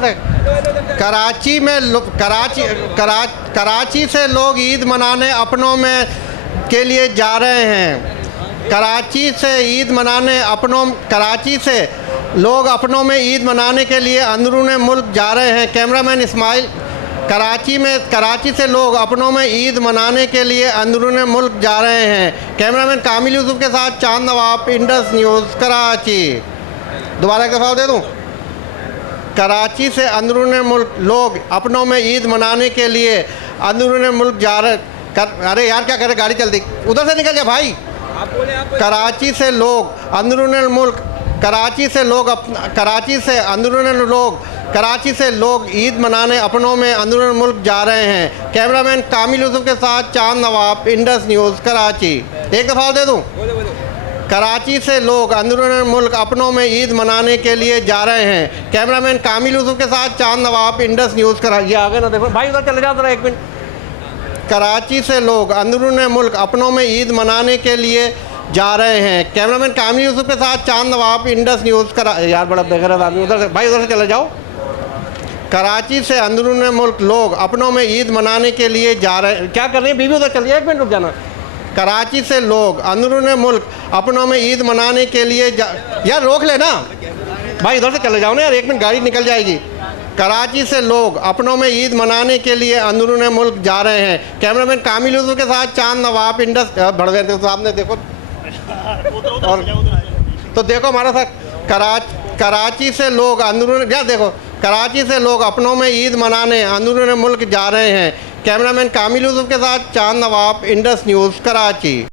उधर से। कराची में कराची से लोग ईद मनाने अपनों में के लिए जा रहे हैं। कराची से लोग अपनों में ईद मनाने के लिए अंदरूने मुल्क जा रहे हैं। कैमरामैन इस्माइल। कराची से लोग अपनों में ईद मनाने के लिए अंदरूने मुल्क जा रहे हैं। कैमरामैन कामिल यूसुफ के साथ चांद नवाब, इंडस न्यूज़, कराची। दोबारा एक दफ़ा दे दूँ। कराची से अंदरूने मुल्क लोग अपनों में ईद मनाने के लिए अंदरूने मुल्क जा रहे। अरे यार क्या करे, गाड़ी चल दी, उधर से निकल जा भाई। कराची से लोग ईद मनाने अपनों में अंदरूनी मुल्क जा रहे हैं। कैमरामैन कामिल यूसुफ के साथ चांद नवाब, इंडस न्यूज़, कराची। एक दफ़ा दे दूँ। कराची से लोग अंदरूनी मुल्क अपनों में ईद मनाने के लिए जा रहे हैं। कैमरामैन कामिल यूसुफ के साथ चांद नवाब, इंडस न्यूज़, कराची। आगे ना देखो भाई, उधर चले जाओ जरा एक मिनट। कराची से लोग अंदरूनी मुल्क अपनों में ईद मनाने के लिए जा रहे हैं। कैमरामैन कामिल यूसुफ के साथ चांद नवाब, इंडस न्यूज़, यार बड़ा बेगैरत आदमी, उधर से भाई, उधर से चले जाओ। कराची से अंदरूनी मुल्क लोग अपनों में ईद मनाने के लिए जा रहे हैं। क्या कर रही है बीवी, उधर चलिए, एक मिनट रुक जाना। कराची से लोग अंदरूनी मुल्क अपनों में ईद मनाने के लिए यार रोक लेना भाई, उधर से चले जाओ ना यार, एक मिनट गाड़ी निकल जाएगी। कराची से लोग अपनों में ईद मनाने के लिए अंदरूनी मुल्क जा रहे हैं। कैमरामैन कामिल यूसुफ के साथ चांद नवाब, इंडस। भड़वे तो सामने देखो, और तो देखो हमारा साथ कराची से लोग अंदरूनी, या देखो कराची से लोग अपनों में ईद मनाने अंदरूनी मुल्क जा रहे हैं। कैमरामैन कामिल यूसुफ के साथ चांद नवाब, इंडस न्यूज़, कराची।